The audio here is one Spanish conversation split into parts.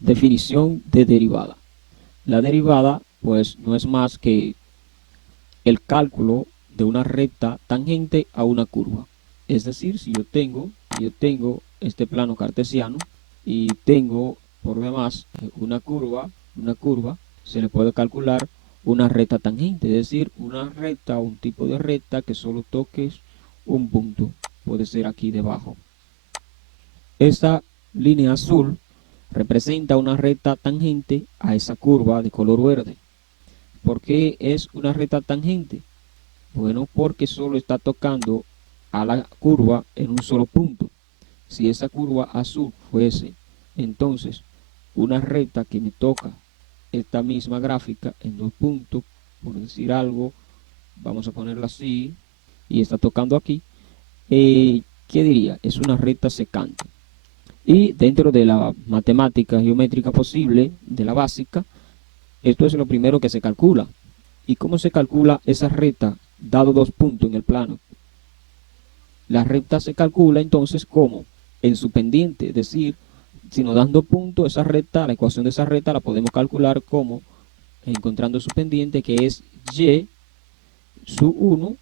Definición de derivada. La derivada pues no es más que el cálculo de una recta tangente a una curva. Es decir, si yo tengo este plano cartesiano y tengo por demás una curva, se le puede calcular una recta tangente, es decir, una recta o un tipo de recta que solo toques un punto, puede ser aquí debajo. Esta línea azul representa una recta tangente a esa curva de color verde. ¿Por qué es una recta tangente? Bueno, porque solo está tocando a la curva en un solo punto. Si esa curva azul fuese entonces una recta que me toca esta misma gráfica en dos puntos, por decir algo, vamos a ponerla así, y está tocando aquí, ¿qué diría? Es una recta secante. Y dentro de la matemática geométrica posible, de la básica, esto es lo primero que se calcula. ¿Y cómo se calcula esa recta dado dos puntos en el plano? La recta se calcula entonces como en su pendiente, es decir, si nos dan dos puntos, esa recta, la ecuación de esa recta la podemos calcular como encontrando su pendiente, que es y sub 1,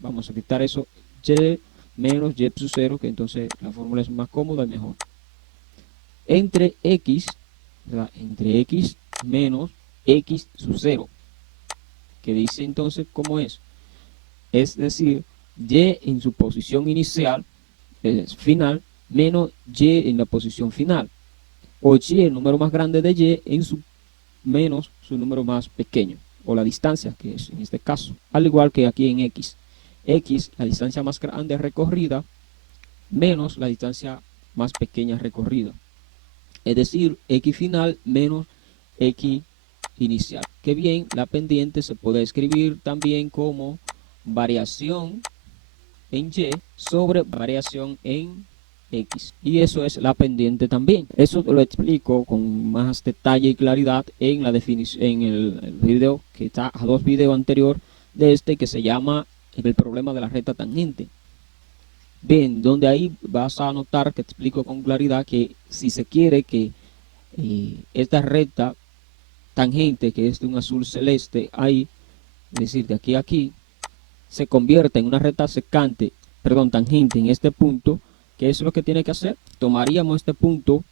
vamos a quitar eso, y menos y sub 0, que entonces la fórmula es más cómoda y mejor, entre x, ¿verdad? Entre x menos x sub 0, que dice entonces cómo es decir, y en su posición inicial, final, menos y en la posición final, o y, el número más grande de y, en su menos su número más pequeño, o la distancia, que es en este caso, al igual que aquí en x. X, la distancia más grande recorrida, menos la distancia más pequeña recorrida. Es decir, x final menos x inicial. Que bien, la pendiente se puede escribir también como variación en y sobre variación en x. Y eso es la pendiente también. Eso lo explico con más detalle y claridad en la definición, en el video que está a dos videos anterior de este, que se llama el problema de la recta tangente. Bien, donde ahí vas a notar que te explico con claridad que si se quiere que esta recta tangente, que es de un azul celeste ahí, es decir, de aquí a aquí, se convierta en una recta secante, perdón, tangente en este punto, ¿qué es lo que tiene que hacer? Tomaríamos este punto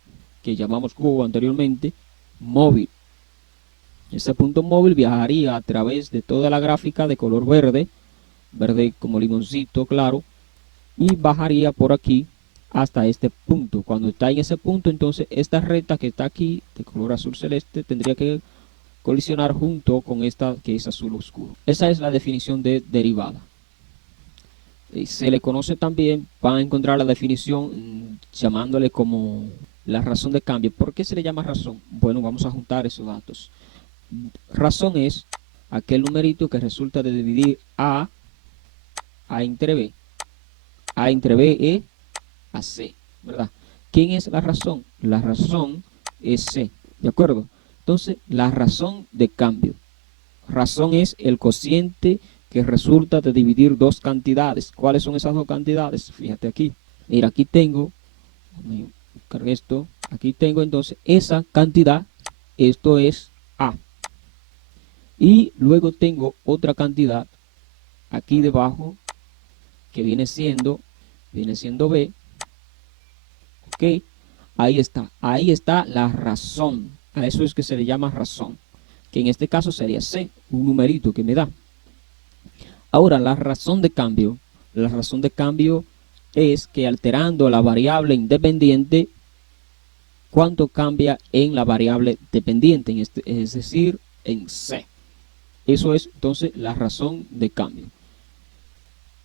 que llamamos Q anteriormente, móvil. Ese punto móvil viajaría a través de toda la gráfica de color verde, verde como limoncito, claro, y bajaría por aquí hasta este punto. Cuando está en ese punto, entonces esta recta que está aquí de color azul celeste tendría que colisionar junto con esta que es azul oscuro. Esa es la definición de derivada. Se le conoce también, van a encontrar la definición llamándole como la razón de cambio. ¿Por qué se le llama razón? Bueno, vamos a juntar esos datos. Razón es aquel numerito que resulta de dividir A entre B. A entre B es a C, ¿verdad? ¿Quién es la razón? La razón es C, ¿de acuerdo? Entonces, la razón de cambio. Razón es el cociente que resulta de dividir dos cantidades. ¿Cuáles son esas dos cantidades? Fíjate aquí. Mira, aquí tengo, me cargué esto, aquí tengo entonces esa cantidad, esto es A. Y luego tengo otra cantidad aquí debajo que viene siendo B. Ok, ahí está la razón. A eso es que se le llama razón, que en este caso sería C, un numerito que me da. Ahora, la razón de cambio es que alterando la variable independiente, ¿cuánto cambia en la variable dependiente? Es decir, en C. Eso es entonces la razón de cambio.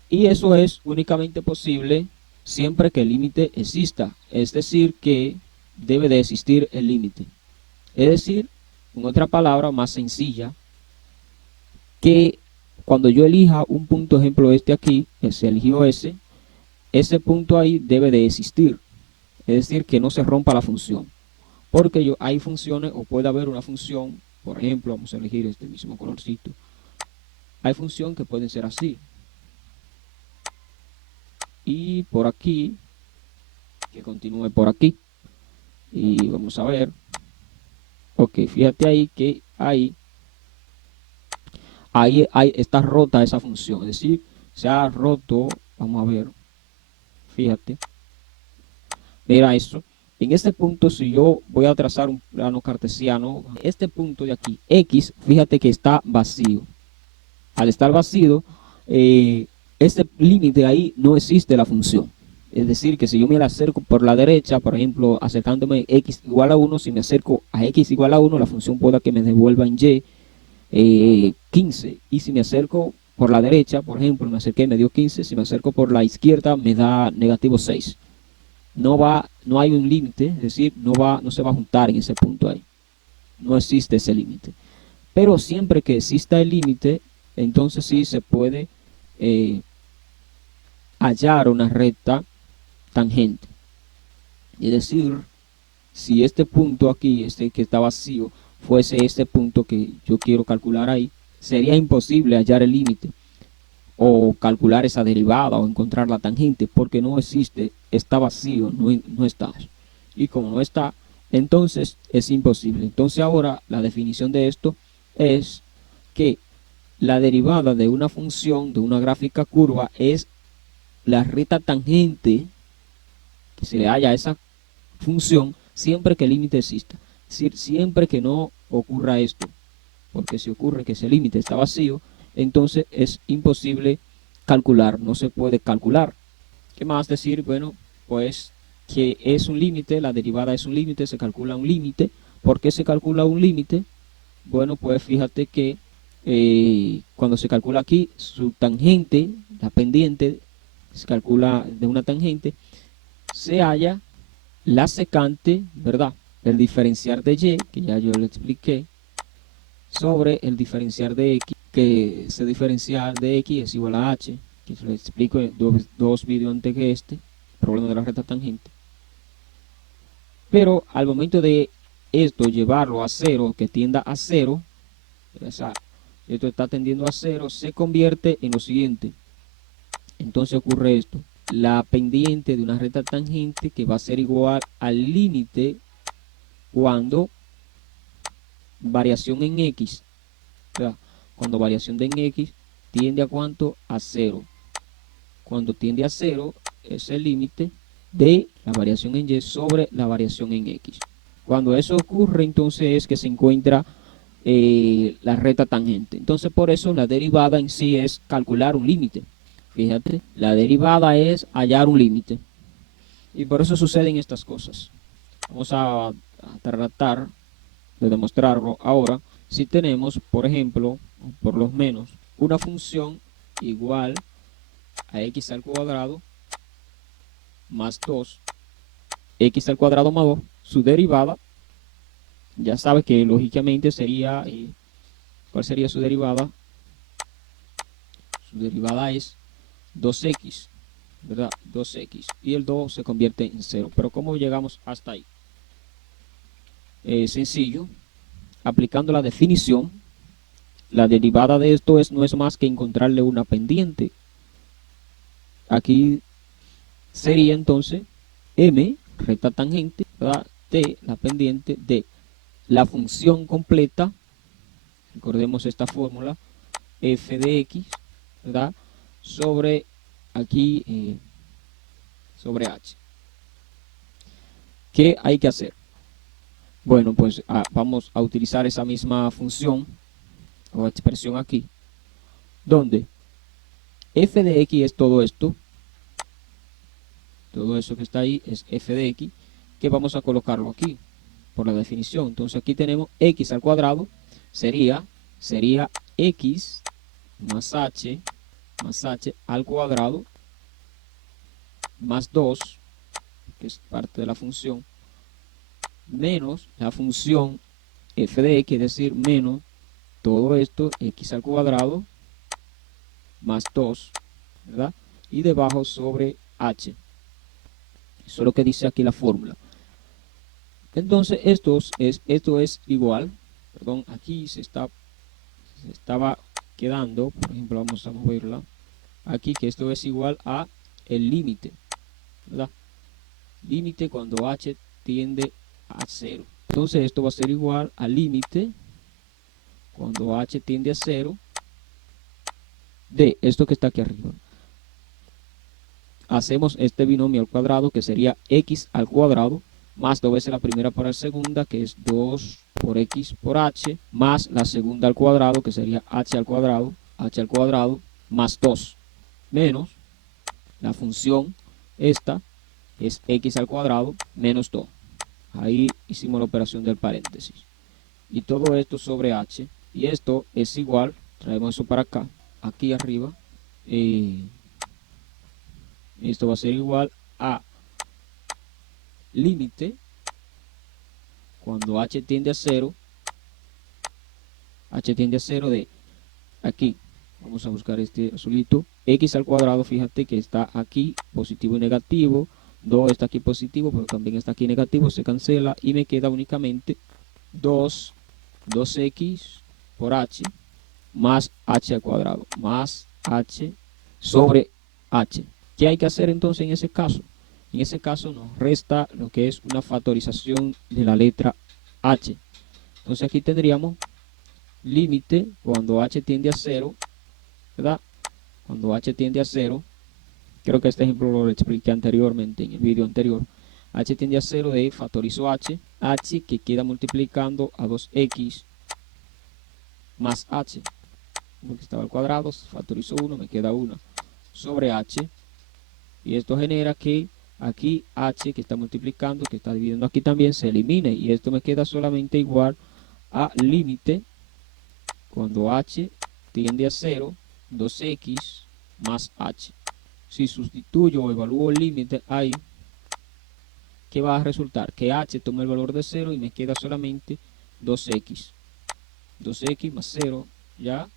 Y eso es únicamente posible siempre que el límite exista. Es decir, que debe de existir el límite. Es decir, en otra palabra más sencilla, que cuando yo elija un punto, ejemplo este aquí, se eligió ese punto ahí debe de existir. Es decir, que no se rompa la función. Porque hay funciones, o puede haber una función, por ejemplo, vamos a elegir este mismo colorcito. Hay funciones que pueden ser así. Y por aquí, que continúe por aquí. Y vamos a ver. Ok, fíjate ahí que ahí está rota esa función, es decir, se ha roto, vamos a ver, fíjate, mira eso. En este punto, si yo voy a trazar un plano cartesiano, este punto de aquí, X, fíjate que está vacío. Al estar vacío, este límite ahí no existe la función. Es decir, que si yo me la acerco por la derecha, por ejemplo, acercándome x igual a 1, si me acerco a x igual a 1, la función pueda que me devuelva en y 15. Y si me acerco por la derecha, por ejemplo, me acerqué, me dio 15. Si me acerco por la izquierda, me da negativo 6. No hay un límite, es decir, no se va a juntar en ese punto ahí. No existe ese límite. Pero siempre que exista el límite, entonces sí se puede eh, hallar una recta tangente. Es decir, si este punto aquí, este que está vacío, fuese este punto que yo quiero calcular ahí, sería imposible hallar el límite o calcular esa derivada o encontrar la tangente porque no existe, está vacío, no está. Y como no está, entonces es imposible. Entonces ahora la definición de esto es que la derivada de una función de una gráfica curva es la recta tangente que se le haya a esa función siempre que el límite exista. Es decir, siempre que no ocurra esto. Porque si ocurre que ese límite está vacío, entonces es imposible calcular, no se puede calcular. ¿Qué más decir? Bueno, pues que es un límite, la derivada es un límite, se calcula un límite. ¿Por qué se calcula un límite? Bueno, pues fíjate que cuando se calcula aquí su tangente, la pendiente, se calcula de una tangente, se halla la secante, ¿verdad? El diferencial de y, que ya yo lo expliqué, sobre el diferencial de x, que ese diferencial de x es igual a h, que se lo explico en dos vídeos antes que este, problema de la recta tangente. Pero al momento de esto llevarlo a cero, que tienda a cero, o sea, esto está tendiendo a cero, se convierte en lo siguiente. Entonces ocurre esto. La pendiente de una recta tangente que va a ser igual al límite cuando variación en x, o sea, cuando variación de en x tiende a cuánto, a cero. Cuando tiende a cero es el límite de la variación en y sobre la variación en x. Cuando eso ocurre, entonces es que se encuentra la recta tangente. Entonces por eso la derivada en sí es calcular un límite. Fíjate, la derivada es hallar un límite. Y por eso suceden estas cosas. Vamos a tratar de demostrarlo ahora. Si tenemos, por ejemplo, por lo menos, una función igual a x al cuadrado más 2, x al cuadrado más 2, su derivada, ya sabes que lógicamente sería, ¿cuál sería su derivada? Su derivada es 2x, ¿verdad? 2x. Y el 2 se convierte en 0. Pero ¿cómo llegamos hasta ahí? Sencillo. Aplicando la definición, la derivada de esto no es más que encontrarle una pendiente. Aquí sería entonces m, recta tangente, ¿verdad? De la pendiente de la función completa, recordemos esta fórmula, f de x, ¿verdad? Sobre aquí, sobre h. ¿Qué hay que hacer? Bueno, pues vamos a utilizar esa misma función o expresión aquí, donde f de x es todo esto, todo eso que está ahí es f de x, que vamos a colocarlo aquí por la definición. Entonces aquí tenemos x al cuadrado, sería x más h al cuadrado más 2, que es parte de la función, menos la función f de x, es decir, menos todo esto, x al cuadrado más 2, ¿verdad? Y debajo sobre h. Eso es lo que dice aquí la fórmula. Entonces esto es igual, perdón, aquí se estaba quedando, por ejemplo, vamos a moverla aquí, que esto es igual a el límite, ¿verdad? Límite cuando h tiende a 0. Entonces esto va a ser igual al límite cuando h tiende a 0 de esto que está aquí arriba. Hacemos este binomio al cuadrado, que sería x al cuadrado más 2 veces la primera por la segunda, que es 2 por x por h, más la segunda al cuadrado, que sería h al cuadrado, más 2, menos la función esta es x al cuadrado menos 2. Ahí hicimos la operación del paréntesis. Y todo esto sobre h. Y esto es igual, traemos eso para acá, aquí arriba. Esto va a ser igual a límite cuando h tiende a 0. H tiende a 0 de aquí. Vamos a buscar este azulito. X al cuadrado, fíjate que está aquí positivo y negativo. 2 está aquí positivo, pero también está aquí negativo. Se cancela y me queda únicamente 2x por h más h al cuadrado. Más h sobre h. ¿Qué hay que hacer entonces en ese caso? En ese caso nos resta lo que es una factorización de la letra h. Entonces aquí tendríamos límite cuando h tiende a 0, ¿verdad? Cuando h tiende a 0, creo que este ejemplo lo expliqué anteriormente en el video anterior. H tiende a 0 de factorizo h que queda multiplicando a 2x más h, porque estaba al cuadrado, factorizo 1, me queda 1 sobre h, y esto genera que aquí h que está multiplicando, que está dividiendo aquí también, se elimine, y esto me queda solamente igual a límite cuando h tiende a 0, 2x más h. Si sustituyo o evalúo el límite ahí, ¿qué va a resultar? Que h toma el valor de 0 y me queda solamente 2x. 2x más 0, ¿ya?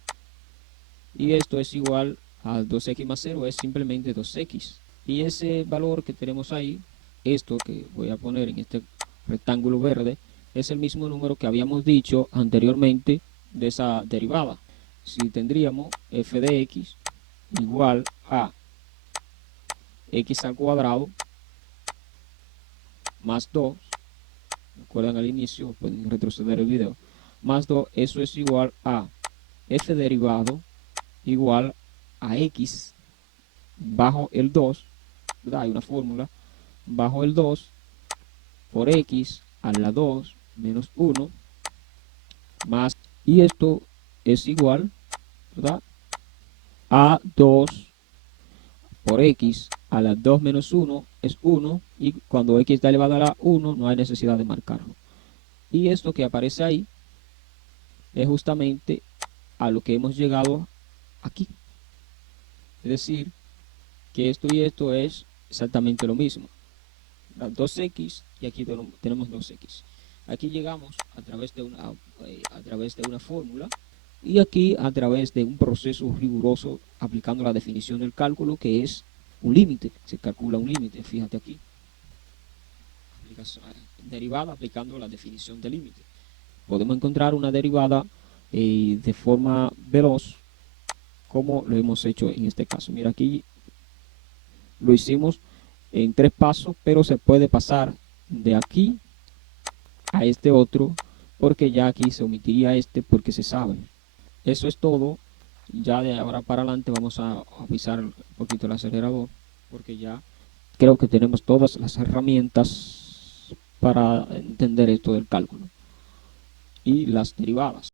Y esto es igual a 2x más 0, es simplemente 2x. Y ese valor que tenemos ahí, esto que voy a poner en este rectángulo verde, es el mismo número que habíamos dicho anteriormente de esa derivada. Si tendríamos f de x igual a x al cuadrado más 2, recuerdan al inicio, pueden retroceder el video, más 2, eso es igual a f derivado igual a x bajo el 2, ¿verdad? Hay una fórmula, bajo el 2 por x a la 2 menos 1 más, y esto es igual, ¿verdad?, a 2 por x a la 2 menos 1 es 1, y cuando x está elevado a la 1 no hay necesidad de marcarlo. Y esto que aparece ahí es justamente a lo que hemos llegado aquí. Es decir, que esto y esto es exactamente lo mismo. 2x y aquí tenemos 2x. Aquí llegamos a través de una fórmula, y aquí a través de un proceso riguroso aplicando la definición del cálculo, que es un límite. Se calcula un límite, fíjate aquí. Derivada aplicando la definición del límite. Podemos encontrar una derivada de forma veloz, como lo hemos hecho en este caso. Mira, aquí lo hicimos en 3 pasos, pero se puede pasar de aquí a este otro, porque ya aquí se omitiría este porque se sabe. Eso es todo. Ya de ahora para adelante vamos a pisar un poquito el acelerador, porque ya creo que tenemos todas las herramientas para entender esto del cálculo y las derivadas.